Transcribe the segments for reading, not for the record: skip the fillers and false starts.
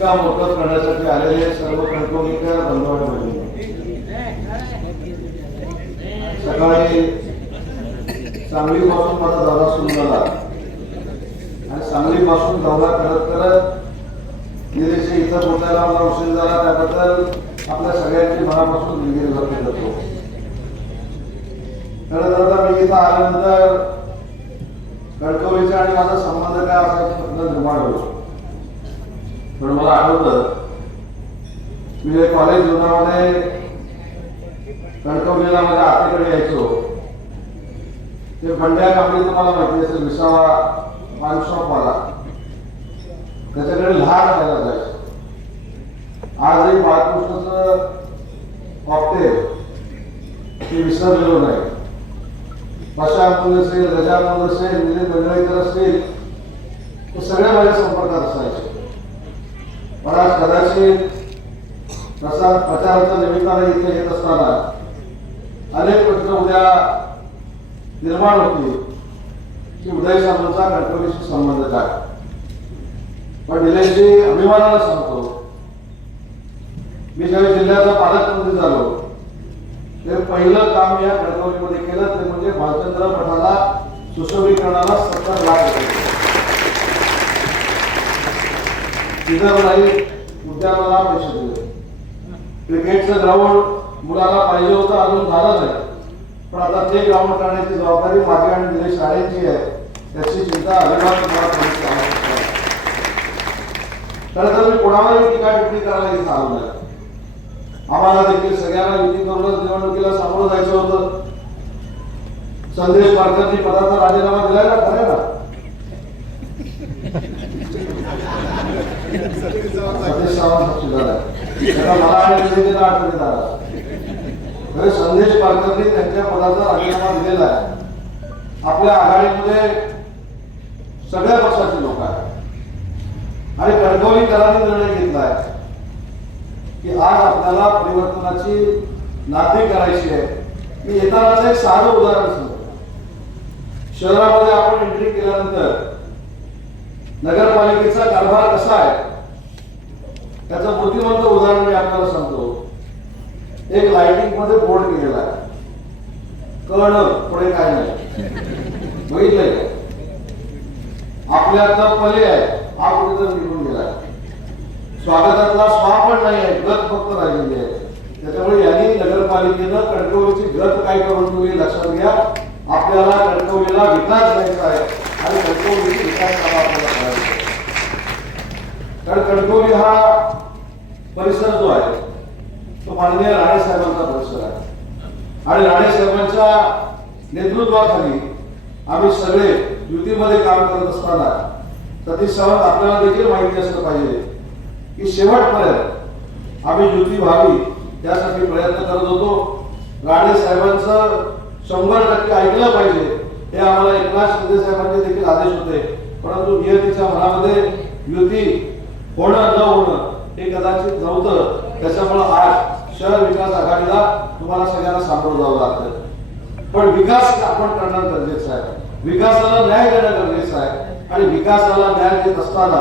शिक्कामोर्तब करण्यासाठी आलेले सर्व कणकवलीकर बंधू आणि भगिनी, सकाळी सांगलीपासून माझा दौरा सुरू झाला आणि सांगलीपासून दौरा करत करत निलेशे इथं पोहोचायला मला उशीर झाला, त्याबद्दल आपल्या सगळ्यांची मनापासून दिलगिरी व्यक्त करतो. खरं मी इथं आल्यानंतर कणकवलीचा आणि माझा संबंध काय असा प्रश्न निर्माण होतो. पण मला आठवतं मी कॉलेज जीवनामध्ये कणकवलीला माझ्या आतेकडे यायचो. ते बंड्या कांबळी तुम्हाला माहिती असेल, विसावा पानशॉपवाला, त्याच्याकडे लहान खायला जायचं. आजही बाळकृष्णाचं कॉकटेल ते विसरलेलो नाही. पाशा मुलं असेल, गजानन असेल, मिलिंद मंडळीकर असतील, ते सगळे माझ्या संपर्कात असायचे. पण आज कदाचित प्रचाराच्या निमित्ताने इथे येत असताना अनेक प्रश्न उद्या निर्माण होतील की उदय सामंतचा कणकवलीशी संबंध काय. पण निलेशजी, अभिमानाला सांगतो, मी ज्यावेळी जिल्ह्याचा पालकमंत्री झालो ते पहिलं काम या कणकवलीमध्ये केलं ते म्हणजे भालचंद्र मठाला सुशोभीकरणाला 70 लाख रुपये, नाही उद्यानाला पैसे दिले. क्रिकेटचं ग्राउंड मुलाला पाहिजे होतं, अजून झालं नाही, पण आता ते ग्राउंड करण्याची जबाबदारी माझी आणि निलेश शाळेची आहे. त्याची चिंता अभिमान तुम्हाला. खरं तर मी कोणावरही टीका टिप्पणी करायला इथं आलो नाही. आम्हाला देखील सगळ्यांना युती करूनच निवडणुकीला सामोरं जायचं होतं. संदेश पारकरनी पदाचा राजीनामा दिलाय ना, खरं ना? सतीश सावंत मला आणि निवेदिता आठवणीत आला. संदेश पारकरनी त्यांच्या पदाचा राजीनामा दिलेला आहे. आपल्या आघाडीमध्ये सगळ्या पक्षाचे लोक आहेत आणि कणकवलीकरांनी निर्णय घेतलाय की आज आपल्याला परिवर्तनाची नांदी करायची आहे. मी येतानाच एक साधं उदाहरण सांगतो. शहरामध्ये आपण एंट्री केल्यानंतर नगरपालिकेचा कारभार कसा आहे त्याचं मूर्तिमंत उदाहरण मी आपल्याला सांगतो. एक लाइटिंग मध्ये बोर्ड केलेला आहे, कळलं पुढे काय नाही, बघितलंय का? आपल्याचा पले आहे, हा कुठेतरी निघून गेला. स्वागतातला स्वा पण नाही आहे, गत फक्त राहिलेली आहे. त्याच्यामुळे यांनी नगरपालिकेनं कणकवलीची गत काय करून ठेवली लक्षात घ्या. आपल्याला कणकवलीला विकास द्यायचा आहे आणि कणकवलीची विकास आपल्याला करायचा. कारण कणकवली हा परिसर जो आहे तो माननीय राणे साहेबांचा परिसर आहे आणि राणे साहेबांच्या नेतृत्वाखाली आम्ही सगळे युतीमध्ये काम करत असताना सतीश सावंत आपल्याला देखील माहिती असलं पाहिजे की शेवटपर्यंत आम्ही युती व्हावी यासाठी प्रयत्न करत होतो. राणे साहेबांचं 100% ऐकलं पाहिजे हे आम्हाला एकनाथ शिंदे साहेबांचे देखील आदेश होते. परंतु नियतीच्या मनामध्ये युती होणं न होणं हे कदाचित नव्हतं. त्याच्यामुळे आज शहर विकास आघाडीला तुम्हाला सगळ्यांना सामोरं जावं लागतं. पण विकास आपण करणं गरजेचं आहे, विकासाला न्याय देणं गरजेचं आहे आणि विकासाला न्याय देत असताना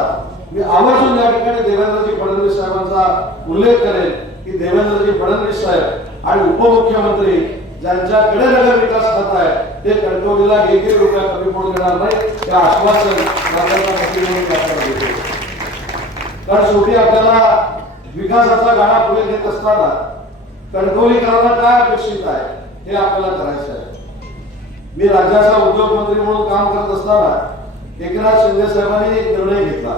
मी आवर्जून या ठिकाणी देवेंद्रजी फडणवीस साहेबांचा उल्लेख करेन की देवेंद्रजी फडणवीस साहेब आणि उपमुख्यमंत्री ज्यांच्याकडे नगर विकास खात आहे ते कणकवलीला 1 रुपया कमी पडू देणार नाही हे आश्वासन कारण शेवटी आपल्याला विकासाचा गाडा पुढे नेत असताना कणकवलीकरांना काय अपेक्षित आहे हे आपल्याला करायचं आहे. मी राज्याचा उद्योग मंत्री म्हणून काम करत असताना एकनाथ शिंदे साहेबांनी एक निर्णय घेतला.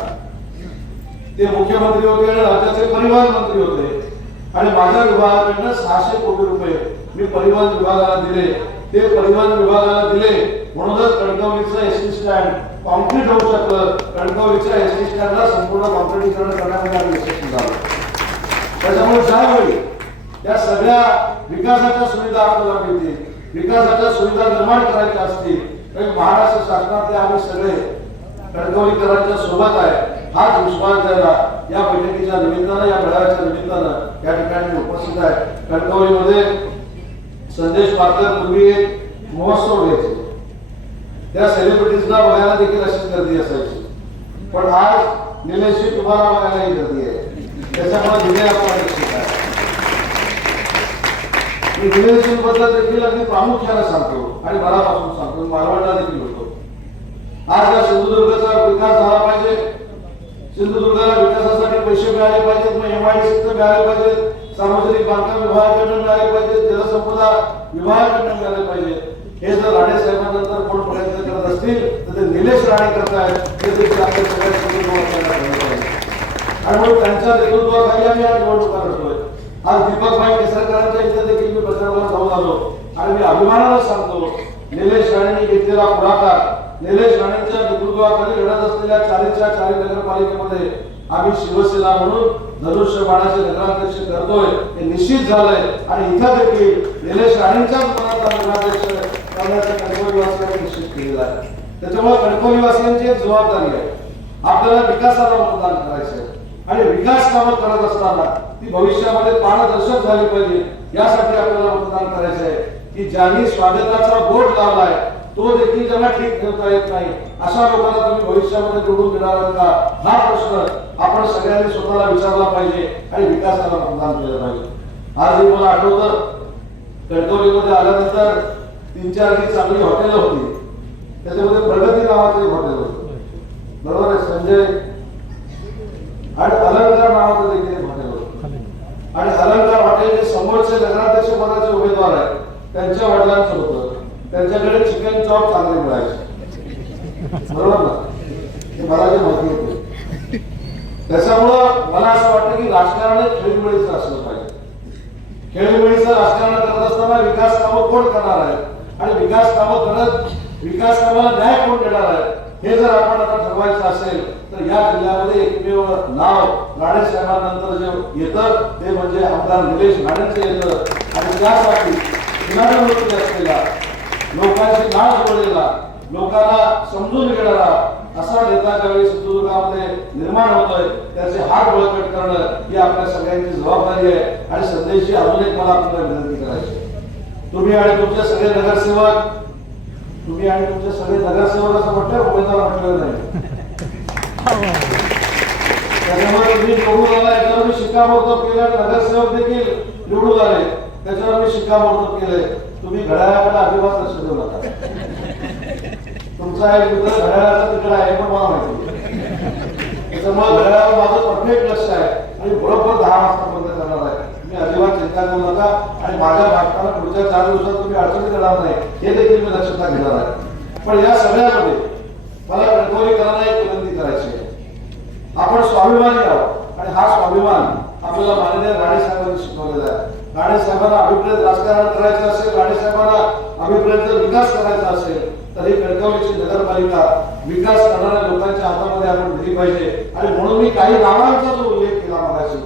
ते मुख्यमंत्री होते आणि राज्याचे परिवहन मंत्री होते आणि माझ्या विभागाकडनं 600 कोटी रुपये मी परिवहन विभागाला दिले. ते परिवहन विभागाला दिले म्हणूनच कणकवलीचं एसटी स्टँड कॉन्क्रीट होऊ शकलं. कणकवलीच्या एसटी स्टँडला संपूर्ण कॉन्क्रीटीकरण करण्यामध्ये आम्ही यशस्वी झालो. त्याच्यामुळे ज्यावेळी या सगळ्या विकासाच्या सुविधा आपल्याला मिळतील, विकासाच्या सुविधा निर्माण करायच्या असतील तर महाराष्ट्र शासनातले आम्ही सगळे कणकवलीकरांच्या सोबत आहे हाच विश्वास द्यायला या बैठकीच्या निमित्तानं, या मेळाव्याच्या निमित्तानं या ठिकाणी उपस्थित आहे. कणकवलीमध्ये संदेश पारकर पूर्वी एक महोत्सव घ्यायचे, त्या सेलिब्रिटीजना बघायला देखील अशीच गर्दी असायची. पण आज निलेशची तुम्हाला बघायला ही गर्दी आहे, त्याच्यामुळे निलेश आपला निश्चित आहे. मी निलेशबद्दल देखील अगदी प्रामुख्याने सांगतो आणि मनापासून सांगतो, मालवणला देखील होतो. आज या सिंधुदुर्गाचा विकास झाला पाहिजे, सिंधुदुर्गाला विकासासाठी पैसे मिळाले पाहिजेत, मग MIDC मिळाले पाहिजेत, सार्वजनिक बांधकाम विभागाकडून मिळाले पाहिजे, जलसंपदा विभागाकडून मिळाले पाहिजे. हे जर राणे साहेबांनंतर कोण प्रयत्न करत असतील तर ते निलेश राणे करतायत, हे देखील आपल्या सगळ्या आणि म्हणून त्यांच्या नेतृत्वाखाली आम्ही आज निवडणुका लढतोय. आज दीपकभाई केसरकरांच्या इथे देखील मी प्रचाराला जाऊन आलो आणि मी अभिमानानं सांगतो, निलेश राणेंनी घेतलेला पुढाकार, निलेश राणेंच्या नेतृत्वाखाली लढत असलेल्या 4च्या 4 नगरपालिकेमध्ये आम्ही शिवसेना म्हणून धनुष्यबाणाचे नगराध्यक्ष करतोय हे निश्चित झालंय. आणि इथं देखील निलेश राणेंच्याच मनातला नगराध्यक्ष करण्याचा कणकवलीवासियांनी निश्चित केलेला आहे. त्याच्यामुळे कणकवलीवासियांची एक जबाबदारी आहे, आपल्याला विकासाला मतदान करायचं आहे आणि विकास कामं करत असताना ती भविष्यामध्ये पारदर्शक झाली पाहिजे, यासाठी आपल्याला मतदान करायचं आहे. की ज्यांनी स्वागताचा बोर्ड लावलाय तो देखील ज्यांना ठीक ठेवता येत नाही अशा लोकांना तुम्ही भविष्यामध्ये निवडून देणार का, हा प्रश्न आपण सगळ्यांनी स्वतःला विचारला पाहिजे आणि विकासाला मतदान केलं पाहिजे. आजही मला आठवतं, कणकवलीमध्ये आल्यानंतर 3-4 जी चांगली हॉटेल होती, त्याच्यामध्ये प्रगती नावाचं एक हॉटेल होतं, बरोबर आहे, संजय, आणि अलंकार नावाचं देखील एक हॉटेल होतं. आणि अलंकार हॉटेल जे समोरचे नगराध्यक्ष पदाचे उमेदवार आहेत त्यांच्या वडिलांचं होतं, त्यांच्याकडे चिकन चॉप चांगले मिळायचे, बरोबर ना, हे मला जे माहिती होते. त्याच्यामुळं मला असं वाटतं की राजकारणाने खेळीमेळीचं असलं पाहिजे. खेळीमेळीचं राजकारण करत असताना विकास कामं कोण करणार आहे आणि विकास कामाला न्याय कोण देणार आहे हे जर आपण आता ठरवायचं असेल तर या जिल्ह्यामध्ये एकमेव नाव राणे साहेबांनंतर जे येतं ते म्हणजे आमदार निलेश राणेंचं येतं. आणि त्यासाठी विनामूल्य असलेला, लोकांची नाळ जोडलेला, लोकांना समजून घेणारा असा नेता ज्यावेळी सिंधुदुर्गामध्ये निर्माण होतोय त्याचे हात बळकट करणं ही आपल्या सगळ्यांची जबाबदारी आहे. आणि संदेशची अजून एक मला आपल्याला विनंती करायची, तुम्ही आणि तुमचे सगळे नगरसेवक असं म्हटलं, उमेदवार म्हटलं नाही, त्याच्यामुळे तुम्ही निवडून आला, याच्यावर मी शिक्कामोर्तब केलं, नगरसेवक देखील निवडून आले, त्याच्यावर मी शिक्कामोर्तब केलंय. तुम्ही घड्याळाकडे अजिबात लक्ष देऊ नका. तुमचा एक मित्र घड्याळाचा तिकडे आहे पण मला माहिती, त्याच्यामुळे घड्याळावर माझं परफेक्ट लक्ष आहे आणि बरोबर 10 वाजता बंद करणार आहे. तुम्ही अजिबात चिंता करू नका आणि माझ्या भागताना पुढच्या 4 दिवसात तुम्ही अडचणीत येणार नाही हे देखील मी दक्षता घेणार आहे. पण या सगळ्यामध्ये मला कणकवलीकरांना एक विनंती करायची आहे, आपण स्वाभिमानी आहोत आणि हा स्वाभिमान आपल्याला माननीय राणे साहेबांनी शिकवलेला आहे. राणे साहेबांना अभिप्रेत राजकारण करायचं असेल, राणे साहेबांना अभिप्रेत विकास करायचा असेल तर ही कणकवलीची नगरपालिका विकास करणाऱ्या लोकांच्या हातामध्ये आपण दिली पाहिजे. आणि म्हणून मी काही नावांचा जो उल्लेख केला मगाशी,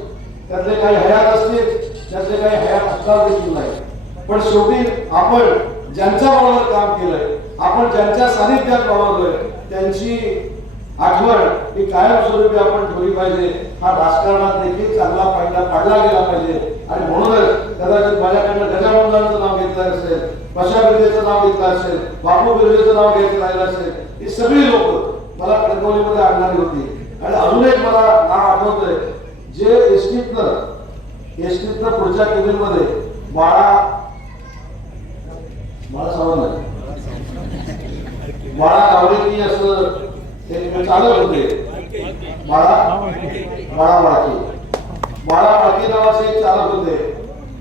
त्यातले काही हयात असतील, त्यातले काही हयात असणार देखील नाही, पण शेवटी आपण ज्यांच्या बरोबर काम केलंय, आपण ज्यांच्या सानिध्यात वावरलोय त्यांची आठवण ही कायमस्वरूपी आपण ठेवली पाहिजे. हा राजकारणात देखील चांगला फायदा पाडला गेला पाहिजे. आणि म्हणूनच कदाचित माझ्याकडनं गजानंदांचं नाव घेतलं असेल, पशा बिर्जेचं नाव घेतलं असेल, बापू बिर्जेचं नाव घ्यायचं राहिलं असेल, ही सगळी लोक मला कणकवलीमध्ये आणणारी होती. आणि अजून एक मला नाव आठवतंय, जे एसटीतनं पुढच्या केबिनमध्ये बाळा गावडेकी असं एक चालक होते, बाळा वाळके नावाचे एक चालक होते.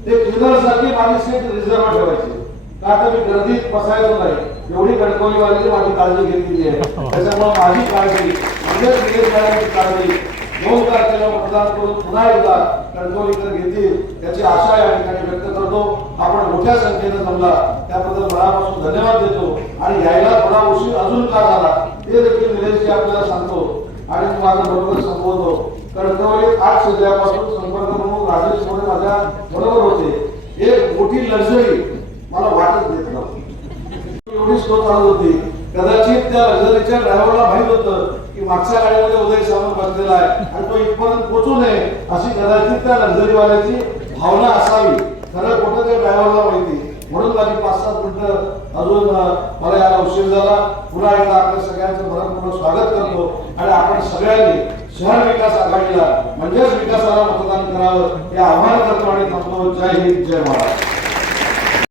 ते क्लिनर सारखी माझी सीट रिझर्व ठेवायची, का तर मी गर्दीत बसायचो नाही, एवढी कणकवलीवाली माझी काळजी घेतलेली आहे. त्याच्यामुळे माझी काळजी म्हणजे काळजी 2 तारखेला मतदान करून पुन्हा एकदा कणकवलीकर घेतील याची आशा या ठिकाणी व्यक्त करतो. आपण मोठ्या संख्येनं जमला त्याबद्दल मनापासून धन्यवाद देतो. आणि यायला थोडा उशीर अजून का झाला ते देखील निलेशजी आपल्याला सांगतो आणि माझं बरोबर संबोधतो. कणकवलीत 8 जिल्ह्यापासून संपर्क प्रमुख राजेश मोरे माझ्या बरोबर होते. एक मोठी लक्झरी मला वाटत देत नव्हती, एवढी स्लो चालत होती. कदाचित त्या लक्झरीच्या ड्रायव्हरला माहित होतं की मागच्या गाडीमध्ये उदय सामंत बसलेला आहे आणि तो इथपर्यंत पोहोचू नये अशी कदाचित त्या लक्झरीवाल्याची भावना असावी. खरं खोटं त्या ड्रायव्हरला माहिती. म्हणून माझी 5-7 मिनिटं अजून मला याला उशीर झाला. पुन्हा एकदा आपल्या सगळ्यांचं मनपूर्वक स्वागत करतो आणि आपण सगळ्यांनी शहर विकास आघाडीला म्हणजेच विकासाला मतदान करावं हे आव्हान करतो आणि थांबतो. जय हिंद, जय महाराष्ट्र.